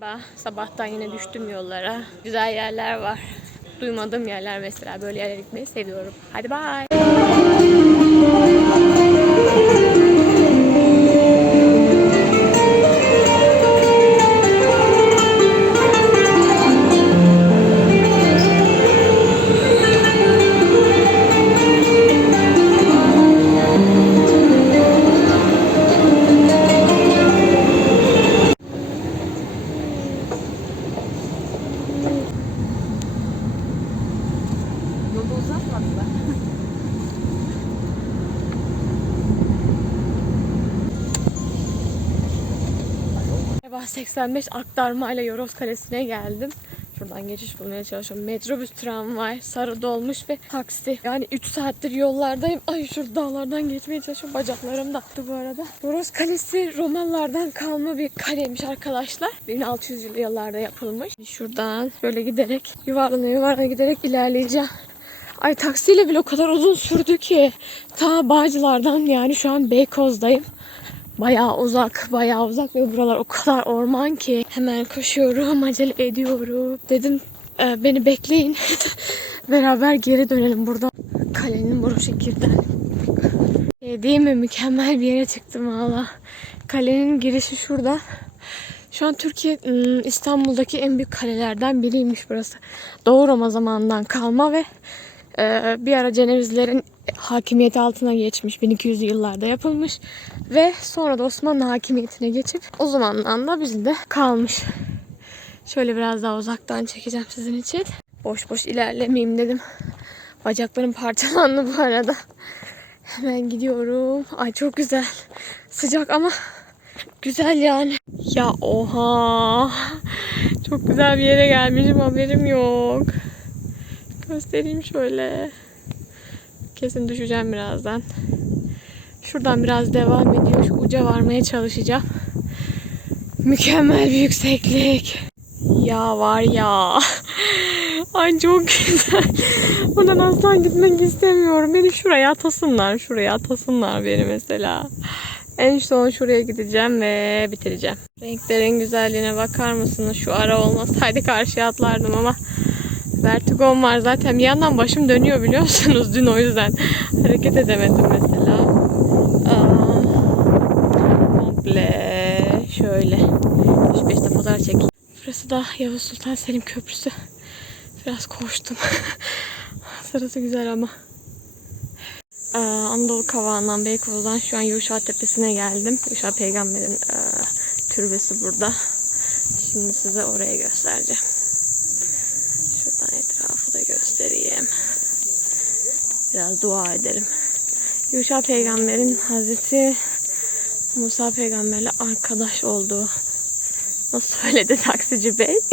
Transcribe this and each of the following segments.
Bah, Sabahtan yine düştüm yollara. Güzel yerler var. Duymadığım yerler mesela. Böyle yerlere gitmeyi seviyorum. Hadi bay. 85 aktarmayla Yoros Kalesi'ne geldim. Şuradan geçiş bulmaya çalışıyorum. Metrobüs, tramvay, sarı dolmuş ve taksi. Yani 3 saattir yollardayım. Ay şu dağlardan geçmeye çalışıyorum. Bacaklarım da attı bu arada. Yoros Kalesi Romalılardan kalma bir kaleymiş arkadaşlar. 1600 yıllarda yapılmış. Şuradan böyle giderek yuvarlana yuvarlana giderek ilerleyeceğim. Ay taksiyle bile o kadar uzun sürdü ki. Ta Bağcılar'dan yani şu an Beykoz'dayım. Bayağı uzak, bayağı uzak ve buralar o kadar orman ki. Hemen koşuyorum, acele ediyorum. Dedim "E, beni bekleyin. Beraber geri dönelim buradan. Kalenin bu şekilde. E, değil mi? Mükemmel bir yere çıktım valla. Kalenin girişi şurada. Şu an Türkiye ım, İstanbul'daki en büyük kalelerden biriymiş burası. Doğu Roma zamanından kalma ve e, bir ara Cenevizlerin hakimiyeti altına geçmiş. 1200'lü yıllarda yapılmış. Ve sonra da Osmanlı hakimiyetine geçip o zamandan da bizde kalmış. Şöyle biraz daha uzaktan çekeceğim sizin için. Boş boş ilerlemeyeyim dedim. Bacaklarım parçalandı bu arada. Hemen gidiyorum. Ay çok güzel. Sıcak ama güzel yani. Ya oha. Çok güzel bir yere gelmişim haberim yok. Göstereyim şöyle. Kesin düşeceğim birazdan. Şuradan biraz devam ediyor. Şu uca varmaya çalışacağım. Mükemmel bir yükseklik. Ya var ya. Ay çok güzel. Buradan asla gitmek istemiyorum. Beni şuraya atasınlar. Şuraya atasınlar beni mesela. En son şuraya gideceğim ve bitireceğim. Renklerin güzelliğine bakar mısınız? Şu ara olmasaydı karşıya atlardım ama vertigom var zaten. Bir yandan başım dönüyor biliyorsunuz dün o yüzden hareket edemedim mesela. Aa, komple şöyle 3-5 de fotoğraf çekeyim. Burası da Yavuz Sultan Selim Köprüsü. Biraz koştum. Sırası güzel ama. Anadolu Kavağı'ndan Beykoz'dan şu an Yuşa Tepesi'ne geldim. Yuşa Peygamber'in e, türbesi burada. Şimdi size orayı göstereceğim. Şuradan etrafı da göstereyim. Biraz dua edelim. Yuşa Peygamber'in Hazreti Musa Peygamber'le arkadaş olduğu nasıl söyledi taksici bey?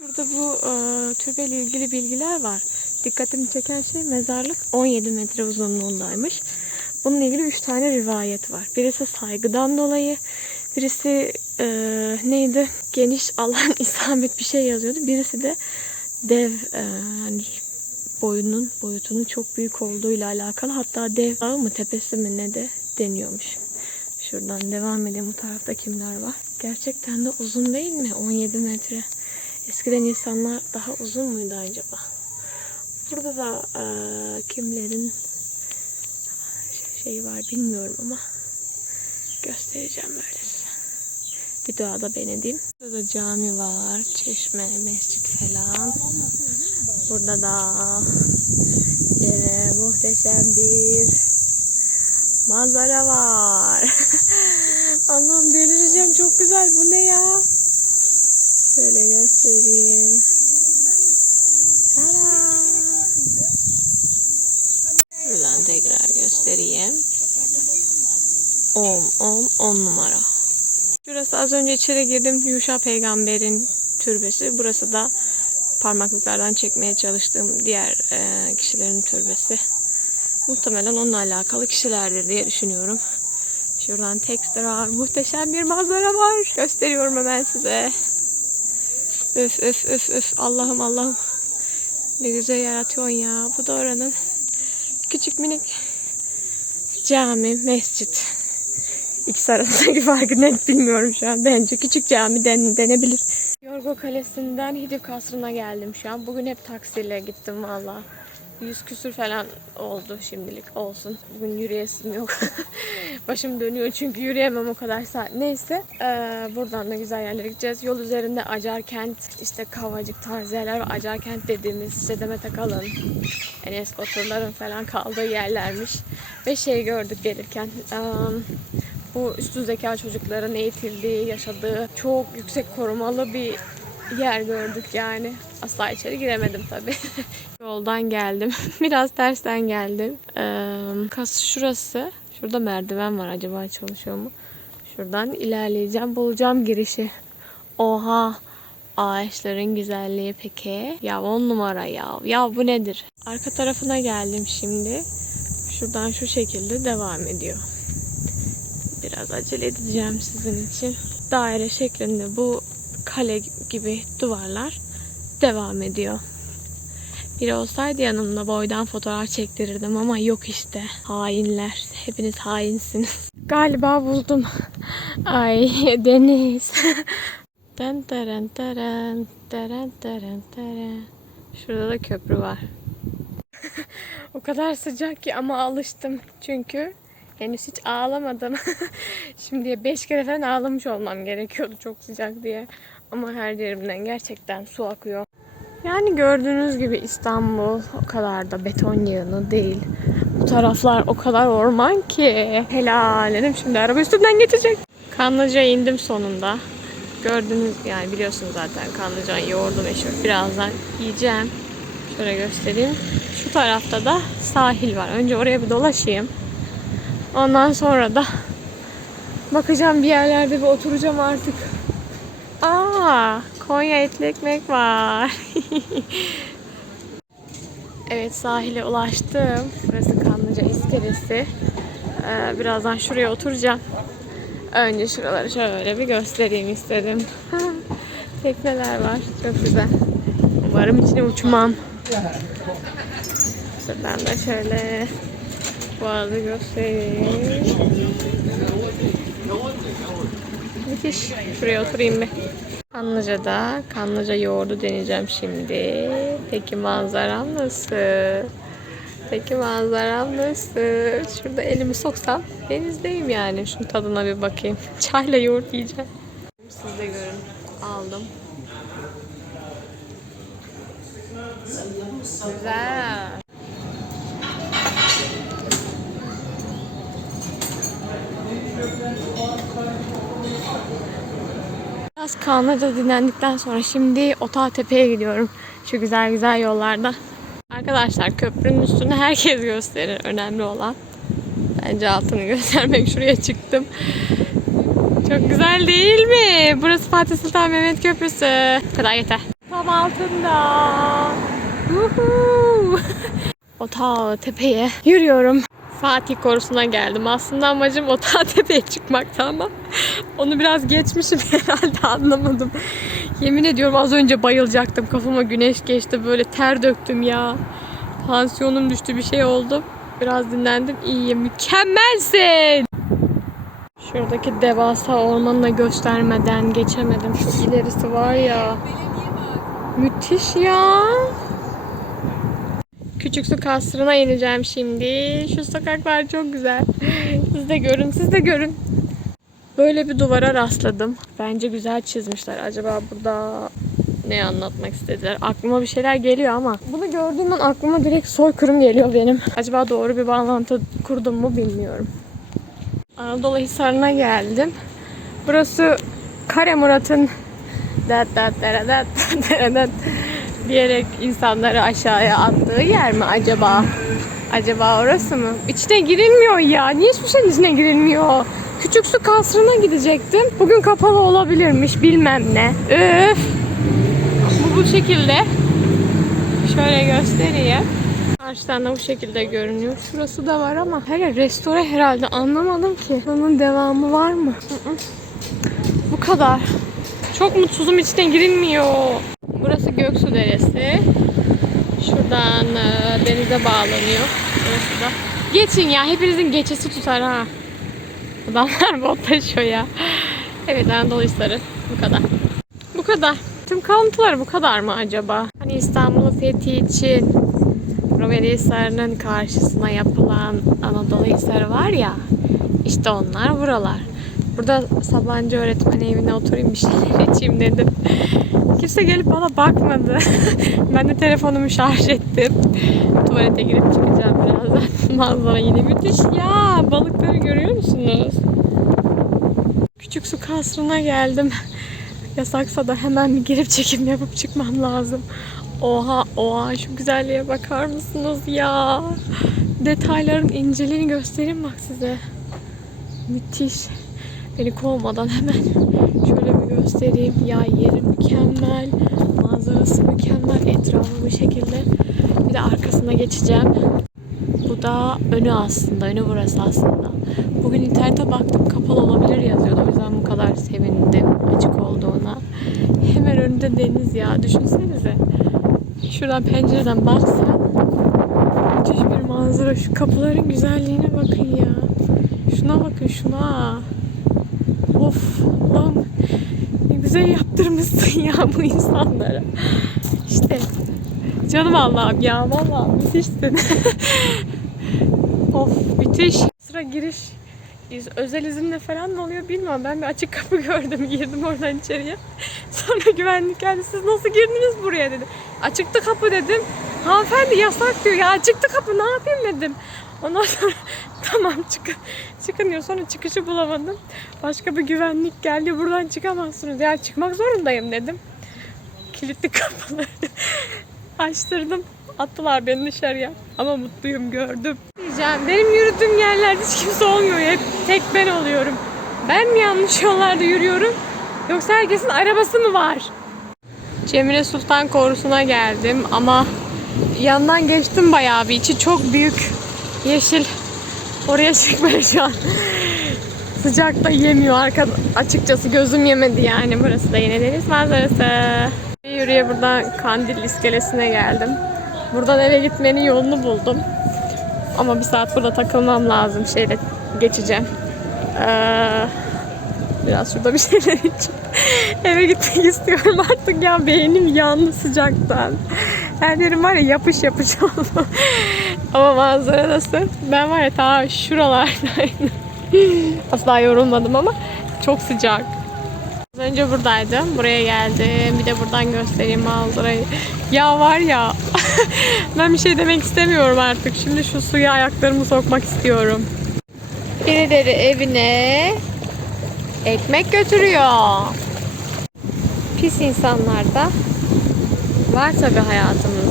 Burada bu e, türbeyle ilgili bilgiler var. Dikkatimi çeken şey mezarlık 17 metre uzunluğundaymış. Bununla ilgili 3 tane rivayet var. Birisi saygıdan dolayı, birisi e, neydi? Geniş alan isabet bir şey yazıyordu. Birisi de dev e, hani boyunun boyutunun çok büyük olduğuyla alakalı. Hatta dev dağı mı tepesi mi ne de deniyormuş. Şuradan devam edelim. Bu tarafta kimler var? Gerçekten de uzun değil mi? 17 metre. Eskiden insanlar daha uzun muydu acaba? Burada da eee, kimlerin şeyi var bilmiyorum ama göstereceğim böyle size. Bir dua da ben edeyim. Burada da cami var, çeşme, mescit falan. Burada da yine muhteşem bir manzara var. Allah'ım delireceğim çok güzel bu ne ya? Şöyle göstereyim. Tada! Buradan tekrar göstereyim. 10, 10, 10 numara. Şurası az önce içeri girdim. Yuşa peygamberin türbesi. Burası da parmaklıklardan çekmeye çalıştığım diğer e, kişilerin türbesi. Muhtemelen onunla alakalı kişilerdir diye düşünüyorum. Şuradan tekrar muhteşem bir manzara var. Gösteriyorum hemen size. Öf öf öf öf Allah'ım Allah'ım. Ne güzel yaratıyorsun ya. Bu da oranın küçük minik cami, mescit. İkisi arasındaki farkı net bilmiyorum şu an. Bence küçük cami den denebilir. Yorgo Kalesi'nden Hidiv Kasrı'na geldim şu an. Bugün hep taksiyle gittim valla. Yüz küsür falan oldu şimdilik olsun. Bugün yürüyesim yok. Başım dönüyor çünkü yürüyemem o kadar saat. Neyse ee, buradan da güzel yerlere gideceğiz. Yol üzerinde Acarkent, işte Kavacık tarzı yerler ve Acarkent dediğimiz işte Demet Akalın, Enes Baturların falan kaldığı yerlermiş. Ve şey gördük gelirken. ee, bu üstün zeka çocukların eğitildiği, yaşadığı çok yüksek korumalı bir yer gördük yani. Asla içeri giremedim tabii. Yoldan geldim. Biraz tersten geldim. Ee, kas şurası. Şurada merdiven var. Acaba çalışıyor mu? Şuradan ilerleyeceğim. Bulacağım girişi. Oha. Ağaçların güzelliği peki. Ya on numara ya. Ya bu nedir? Arka tarafına geldim şimdi. Şuradan şu şekilde devam ediyor. Biraz acele edeceğim sizin için. Daire şeklinde bu kale gibi duvarlar devam ediyor. Biri olsaydı yanımda boydan fotoğraf çektirirdim ama yok işte. Hainler. Hepiniz hainsiniz. Galiba buldum. Ay deniz. Den teren teren teren teren teren. Şurada da köprü var. o kadar sıcak ki ama alıştım. Çünkü henüz hiç ağlamadım. Şimdiye 5 kere falan ağlamış olmam gerekiyordu çok sıcak diye. Ama her yerimden gerçekten su akıyor. Yani gördüğünüz gibi İstanbul o kadar da beton yığını değil. Bu taraflar o kadar orman ki. Helal dedim şimdi araba üstünden geçecek. Kanlıca'ya indim sonunda. Gördünüz yani biliyorsunuz zaten Kanlıca'nın yoğurdu meşhur. Birazdan yiyeceğim. Şöyle göstereyim. Şu tarafta da sahil var. Önce oraya bir dolaşayım. Ondan sonra da bakacağım bir yerlerde bir oturacağım artık. Aa, Konya etli ekmek var. evet sahile ulaştım. Burası Kanlıca iskelesi. Ee, birazdan şuraya oturacağım. Önce şuraları şöyle bir göstereyim istedim. Tekneler var. Çok güzel. Umarım içine uçmam. Şuradan da şöyle boğazı göstereyim. Müthiş. Şuraya oturayım bir. Kanlıca'da Kanlıca yoğurdu deneyeceğim şimdi. Peki manzaram nasıl? Peki manzaram nasıl? Şurada elimi soksam denizdeyim yani. Şunun tadına bir bakayım. Çayla yoğurt yiyeceğim. Siz de görün. Aldım. Güzel. Biraz Kanlıca dinlendikten sonra şimdi Otağtepe'ye gidiyorum. Şu güzel güzel yollarda. Arkadaşlar köprünün üstünü herkes gösterir. Önemli olan. Bence altını göstermek. Şuraya çıktım. Çok güzel değil mi? Burası Fatih Sultan Mehmet Köprüsü. Kadar yeter. Tam altında. Otağı tepeye yürüyorum. Fatih Korusu'na geldim. Aslında amacım Otağı tepeye çıkmaktı ama onu biraz geçmişim herhalde anlamadım. Yemin ediyorum az önce bayılacaktım. Kafama güneş geçti. Böyle ter döktüm ya. Tansiyonum düştü bir şey oldu. Biraz dinlendim. İyiyim. Mükemmelsin. Şuradaki devasa ormanla göstermeden geçemedim. Şu ilerisi var ya. Müthiş ya. Küçük su kasrına ineceğim şimdi. Şu sokaklar çok güzel. Siz de görün, siz de görün. Böyle bir duvara rastladım. Bence güzel çizmişler. Acaba burada ne anlatmak istediler? Aklıma bir şeyler geliyor ama bunu gördüğüm an aklıma direkt soykırım geliyor benim. Acaba doğru bir bağlantı kurdum mu bilmiyorum. Anadolu Hisarı'na geldim. Burası Kare Murat'ın dat dat dat dara dat diyerek insanları aşağıya attığı yer mi acaba? Acaba orası mı? İçine girilmiyor ya. Niye hiçbir şeyin içine girilmiyor? Küçük su kasrına gidecektim. Bugün kapalı olabilirmiş bilmem ne. Öf. Bu bu şekilde. Şöyle göstereyim. Karşıdan da bu şekilde görünüyor. Şurası da var ama her yer restore herhalde anlamadım ki. Bunun devamı var mı? Bu kadar. Çok mutsuzum içine girilmiyor. Burası Göksu Deresi. Şuradan e, denize bağlanıyor. Burası da. Geçin ya hepinizin geçesi tutar ha. Adamlar bot taşıyor ya. Evet Anadolu Hisarı. Bu kadar. Bu kadar. Tüm kalıntıları bu kadar mı acaba? Hani İstanbul'un fethi için Rumeli Hisarı'nın karşısına yapılan Anadolu Hisarı var ya. işte onlar buralar. Burada Sabancı öğretmen evine oturayım bir şeyler içeyim dedim. Kimse gelip bana bakmadı. ben de telefonumu şarj ettim. Tuvalete girip çıkacağım birazdan. Manzara yine müthiş ya. Balıkları görüyor musunuz? Küçük su kasrına geldim. Yasaksa da hemen bir girip çekim yapıp çıkmam lazım. Oha oha şu güzelliğe bakar mısınız ya? Detayların inceliğini göstereyim bak size. Müthiş. Beni kovmadan hemen göstereyim. Ya yeri mükemmel. Manzarası mükemmel. Etrafı bu şekilde. Bir de arkasına geçeceğim. Bu da önü aslında. Önü burası aslında. Bugün internete baktım kapalı olabilir yazıyordu. O yüzden bu kadar sevindim açık olduğuna. Hemen önünde deniz ya. Düşünsenize. Şuradan pencereden baksan müthiş bir manzara. Şu kapıların güzelliğine bakın ya. Şuna bakın şuna. Of Allah'ım güzel yaptırmışsın ya bu insanlara. İşte canım Allah'ım ya vallahi müthişsin. of müthiş. Sıra giriş özel izinle falan mı oluyor bilmiyorum. Ben bir açık kapı gördüm. Girdim oradan içeriye. Sonra güvenlik geldi. Siz nasıl girdiniz buraya dedi. Açıktı kapı dedim. Hanımefendi yasak diyor. Ya açıktı kapı ne yapayım dedim. Ondan sonra tamam çıkın. Çıkın diyor. Sonra çıkışı bulamadım. Başka bir güvenlik geldi. Buradan çıkamazsınız. Ya çıkmak zorundayım dedim. Kilitli kapıları açtırdım. Attılar beni dışarıya. Ama mutluyum gördüm. Diyeceğim. Benim yürüdüğüm yerlerde hiç kimse olmuyor. Hep tek ben oluyorum. Ben mi yanlış yollarda yürüyorum? Yoksa herkesin arabası mı var? Cemile Sultan Korusu'na geldim ama yandan geçtim bayağı bir. içi çok büyük yeşil. Oraya çıkmaya şu an. Sıcakta yemiyor arka açıkçası gözüm yemedi yani burası da yine deniz manzarası. Yürüye buradan Kandil iskelesine geldim. Buradan eve gitmenin yolunu buldum. Ama bir saat burada takılmam lazım. Şeyle geçeceğim. Ee, biraz şurada bir şeyler içeyim. eve gitmek istiyorum artık ya. Beynim yandı sıcaktan. Her yerim var ya yapış yapış oldu. Ama manzara nasıl? Ben var ya ta şuralardaydım. Asla yorulmadım ama çok sıcak. Az önce buradaydım. Buraya geldim. Bir de buradan göstereyim manzarayı. Ya var ya. ben bir şey demek istemiyorum artık. Şimdi şu suya ayaklarımı sokmak istiyorum. Birileri evine ekmek götürüyor. Pis insanlar da var tabi hayatımızda.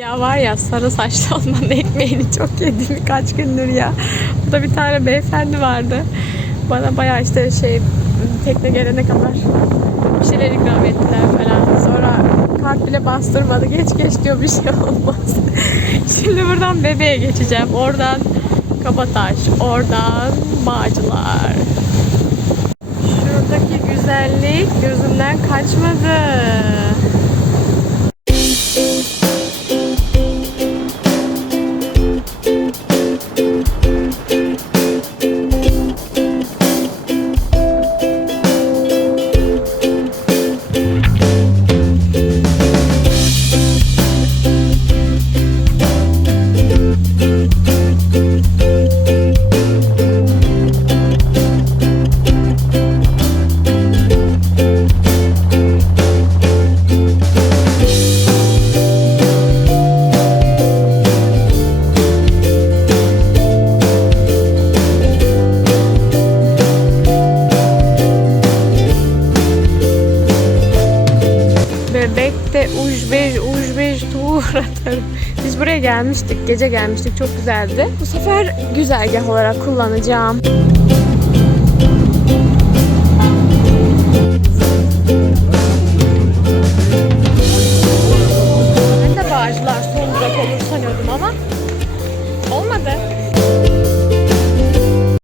Ya var ya sarı saçlı olmanın ekmeğini çok yedim kaç gündür ya. Burada bir tane beyefendi vardı. Bana bayağı işte şey tekne gelene kadar bir şeyler ikram ettiler falan. Sonra kart bile bastırmadı. Geç geç diyor bir şey olmaz. Şimdi buradan bebeğe geçeceğim. Oradan Kabataş, oradan Bağcılar. Şuradaki güzellik gözümden kaçmadı. Atarım. Biz buraya gelmiştik. Gece gelmiştik. Çok güzeldi. Bu sefer güzergah olarak kullanacağım.